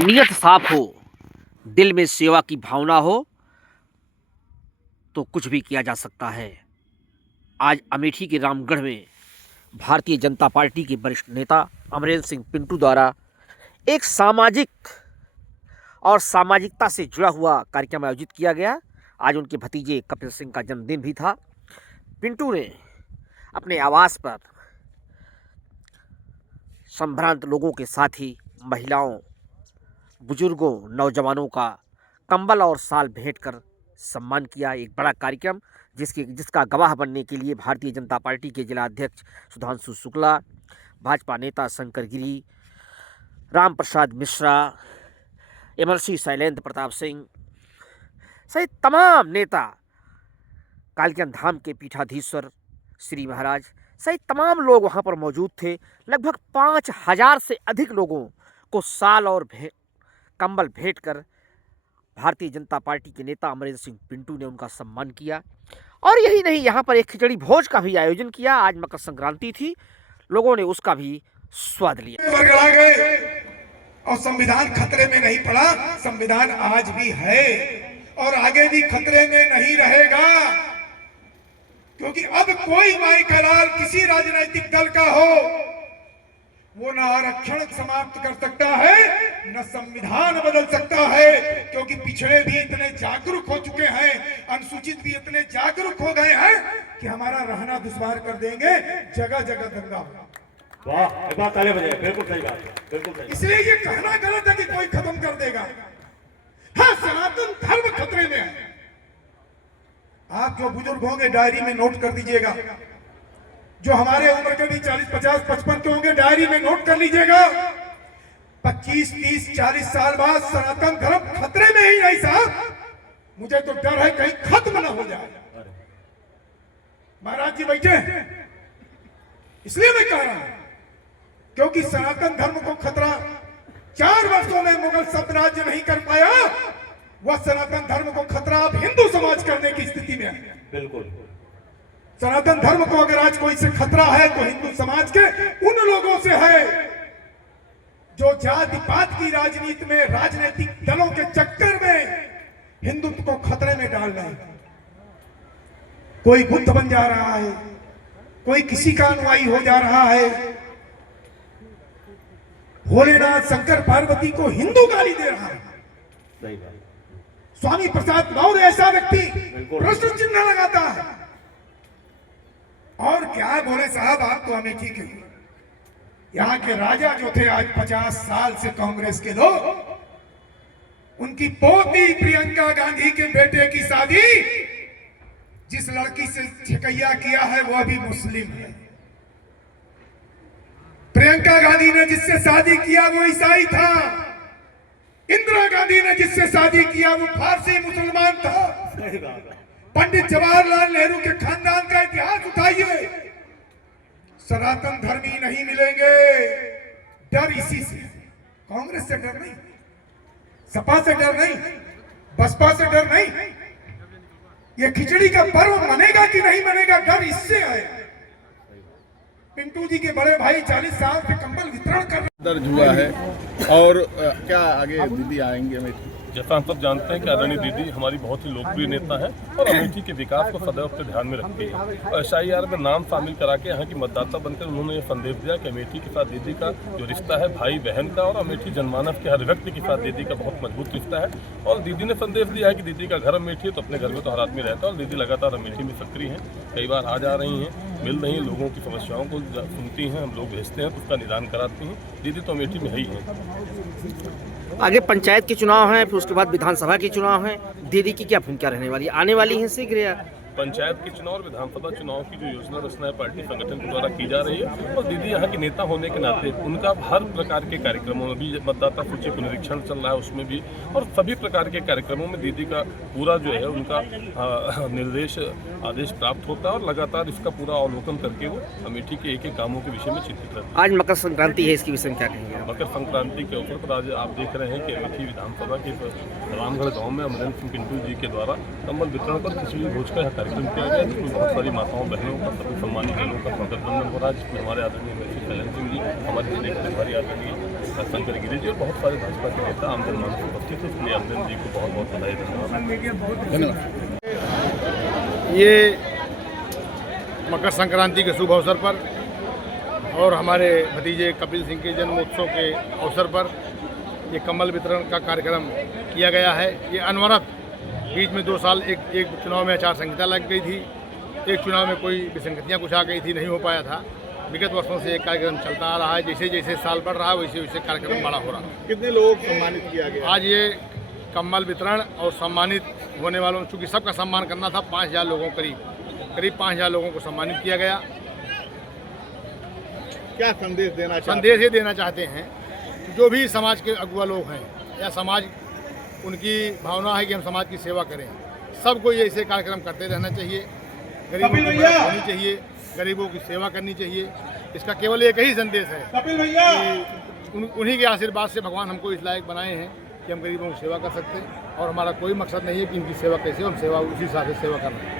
नीयत साफ हो, दिल में सेवा की भावना हो तो कुछ भी किया जा सकता है। आज अमेठी के रामगढ़ में भारतीय जनता पार्टी के वरिष्ठ नेता अमरेंद्र सिंह पिंटू द्वारा एक सामाजिक और सामाजिकता से जुड़ा हुआ कार्यक्रम आयोजित किया गया। आज उनके भतीजे कपिल सिंह का जन्मदिन भी था। पिंटू ने अपने आवास पर संभ्रांत लोगों के साथ ही महिलाओं, बुजुर्गों, नौजवानों का कंबल और शाल भेंट कर सम्मान किया। एक बड़ा कार्यक्रम जिसका गवाह बनने के लिए भारतीय जनता पार्टी के जिला अध्यक्ष सुधांशु शुक्ला, भाजपा नेता शंकर गिरी, राम प्रसाद मिश्रा, एमएलसी शैलेंद्र प्रताप सिंह सहित तमाम नेता, कालिकन धाम के पीठाधीश्वर श्री महाराज सहित तमाम लोग वहां पर मौजूद थे। लगभग 5000 से अधिक लोगों को शाल और कंबल भेंट कर भारतीय जनता पार्टी के नेता अमरेंद्र सिंह पिंटू ने उनका सम्मान किया। और यही नहीं, यहाँ पर एक खिचड़ी भोज का भी आयोजन किया। आज मकर संक्रांति थी, लोगों ने उसका भी स्वाद लिया। और संविधान खतरे में नहीं पड़ा, संविधान आज भी है और आगे भी खतरे में नहीं रहेगा, क्योंकि अब कोई माई का लाल किसी राजनीतिक दल का हो वो न आरक्षण समाप्त कर सकता है, न संविधान बदल सकता है, क्योंकि पिछड़े भी इतने जागरूक हो चुके हैं, अनुसूचित भी इतने जागरूक हो गए हैं कि हमारा रहना दुश्वार कर देंगे। जगह जगह दंगा होगा। वाह, एक बात ताली बजाइए, बिल्कुल सही बात है, बिल्कुल सही। इसलिए ये कहना गलत है कि कोई खत्म कर देगा। हाँ, सनातन धर्म खतरे में है। आप जो बुजुर्ग होंगे डायरी में नोट कर दीजिएगा, जो हमारे उम्र के भी 40, 50, 55 के होंगे डायरी में नोट कर लीजिएगा। 25, 30, 40 साल बाद सनातन धर्म खतरे में ही नहीं साहब। मुझे तो डर है कहीं खत्म न हो जाए। महाराज जी बैठे, इसलिए मैं कह रहा हूं क्योंकि सनातन धर्म को खतरा 4 वर्षों में मुगल साम्राज्य नहीं कर पाया, वह सनातन धर्म को खतरा अब हिंदू समाज करने की स्थिति में है। बिल्कुल, सनातन धर्म को अगर आज कोई से खतरा है तो हिंदू समाज के उन लोगों से है जो जाति पात की राजनीति में, राजनीतिक दलों के चक्कर में हिंदुत्व को खतरे में डाल रहे हैं। कोई बुद्ध बन जा रहा है, कोई किसी का अनुयायी हो जा रहा है। भोलेनाथ, शंकर, पार्वती को हिंदू गाली दे रहा है। सही बात। स्वामी प्रसाद मौर्य ऐसा व्यक्ति प्रश्न चिन्ह लगाता है। और क्या बोले साहब, आप तो अमेठी के यहाँ के राजा जो थे, आज 50 साल से कांग्रेस के लोग, उनकी पोती प्रियंका गांधी के बेटे की शादी जिस लड़की से छकैया किया है वह भी मुस्लिम है। प्रियंका गांधी ने जिससे शादी किया वो ईसाई था। इंदिरा गांधी ने जिससे शादी किया वो फारसी मुसलमान था। पंडित जवाहरलाल नेहरू के खानदान का इतिहास उठाइए, सनातन धर्मी नहीं मिलेंगे। डर इसी से, कांग्रेस से डर नहीं, सपा से डर नहीं, बसपा से डर नहीं। ये खिचड़ी का पर्व मनेगा कि नहीं मनेगा, डर इससे है। पिंटू जी के बड़े भाई 40 साल से कंबल वितरण कर दर्ज हुआ है। और क्या आगे दीदी आएंगे अमेठी? जैसा हम सब जानते हैं कि आदरणीय दीदी हमारी बहुत ही लोकप्रिय नेता है और अमेठी के विकास को सदैव अपने ध्यान में रखती है। और SIR में नाम शामिल करा के यहाँ की मतदाता बनकर उन्होंने ये संदेश दिया कि अमेठी के साथ दीदी का जो रिश्ता है भाई बहन का, और अमेठी जनमानस के हर व्यक्ति के साथ दीदी का बहुत मजबूत रिश्ता है। और दीदी ने संदेश दिया है कि दीदी का घर अमेठी है तो अपने घर में तो हर आदमी रहता है, और दीदी लगातार अमेठी में सक्रिय हैं। कई बार आ जा रही हैं, मिल रही हैं, लोगों की समस्याओं को सुनती हैं, हम लोग भेजते हैं तो उसका निदान कराती हैं। दीदी तो अमेठी में ही है। आगे पंचायत के चुनाव हैं, फिर उसके बाद विधानसभा के चुनाव हैं। दीदी की क्या भूमिका रहने वाली है? आने वाली है शीघ्र या? पंचायत के चुनाव और विधानसभा चुनाव की जो योजना रचना है पार्टी संगठन के द्वारा की जा रही है, और दीदी यहाँ के नेता होने के नाते उनका हर प्रकार के कार्यक्रमों में भी, मतदाता सूची पुनरीक्षण चल रहा है उसमें भी, और सभी प्रकार के कार्यक्रमों में दीदी का पूरा जो है उनका निर्देश आदेश प्राप्त होता है, और लगातार इसका पूरा अवलोकन करके वो अमेठी के एक एक कामों के विषय में चिंतित रहते हैं। आज मकर संक्रांति है, इसकी विषय में क्या कहेंगे? मकर संक्रांति के अवसर पर आज आप देख रहे हैं कि अमेठी विधानसभा के रामगढ़ गाँव में अमरेंद्र सिंह पिंटू जी के द्वारा कंबल वितरण पर खिचड़ी भोज का कार्यक्रम किया गया, जिसमें बहुत सारी माताओं बहनों का, सभी सम्मानित जनों का स्वागत बंधन हो रहा है, जिसमें हमारे आदरणीय एमएलसी शैलेंद्र सिंह जी, हमारे जिले के प्रभारी आदरणीय शंकर गिरी जी और बहुत सारे भाजपा के नेता आम जनमानस उपस्थित थे। इसलिए आमजन जी को बहुत बहुत बधाई धन्यवाद। ये मकर संक्रांति के शुभ अवसर पर और हमारे भतीजे कपिल सिंह के जन्मोत्सव के अवसर पर ये कम्बल वितरण का कार्यक्रम किया गया है। ये अनवरत बीच में 2 साल एक चुनाव में आचार संहिता लग गई थी, एक चुनाव में कोई विसंगतियाँ कुछ आ गई थी, नहीं हो पाया था। विगत वर्षों से एक कार्यक्रम चलता आ रहा है। जैसे जैसे साल बढ़ रहा है वैसे वैसे कार्यक्रम बड़ा हो रहा है। कितने लोगों को सम्मानित किया गया? आज ये कम्बल वितरण और सम्मानित होने वालों, चूँकि सबका सम्मान करना था, 5000 लोगों करीब 5000 लोगों को सम्मानित किया गया। क्या संदेश देना चाहते संदेश ये देना चाहते हैं जो भी समाज के अगुआ लोग हैं या समाज उनकी भावना है कि हम समाज की सेवा करें, सबको ये ऐसे कार्यक्रम करते रहना चाहिए। गरीबों की मदद होनी चाहिए, गरीबों की सेवा करनी चाहिए। इसका केवल एक ही संदेश है कि उन्हीं के आशीर्वाद से भगवान हमको इस लायक बनाए हैं कि हम गरीबों की सेवा कर सकते हैं। और हमारा कोई मकसद नहीं है कि इनकी सेवा कैसे, हम सेवा उसी हिसाब से सेवा करना है।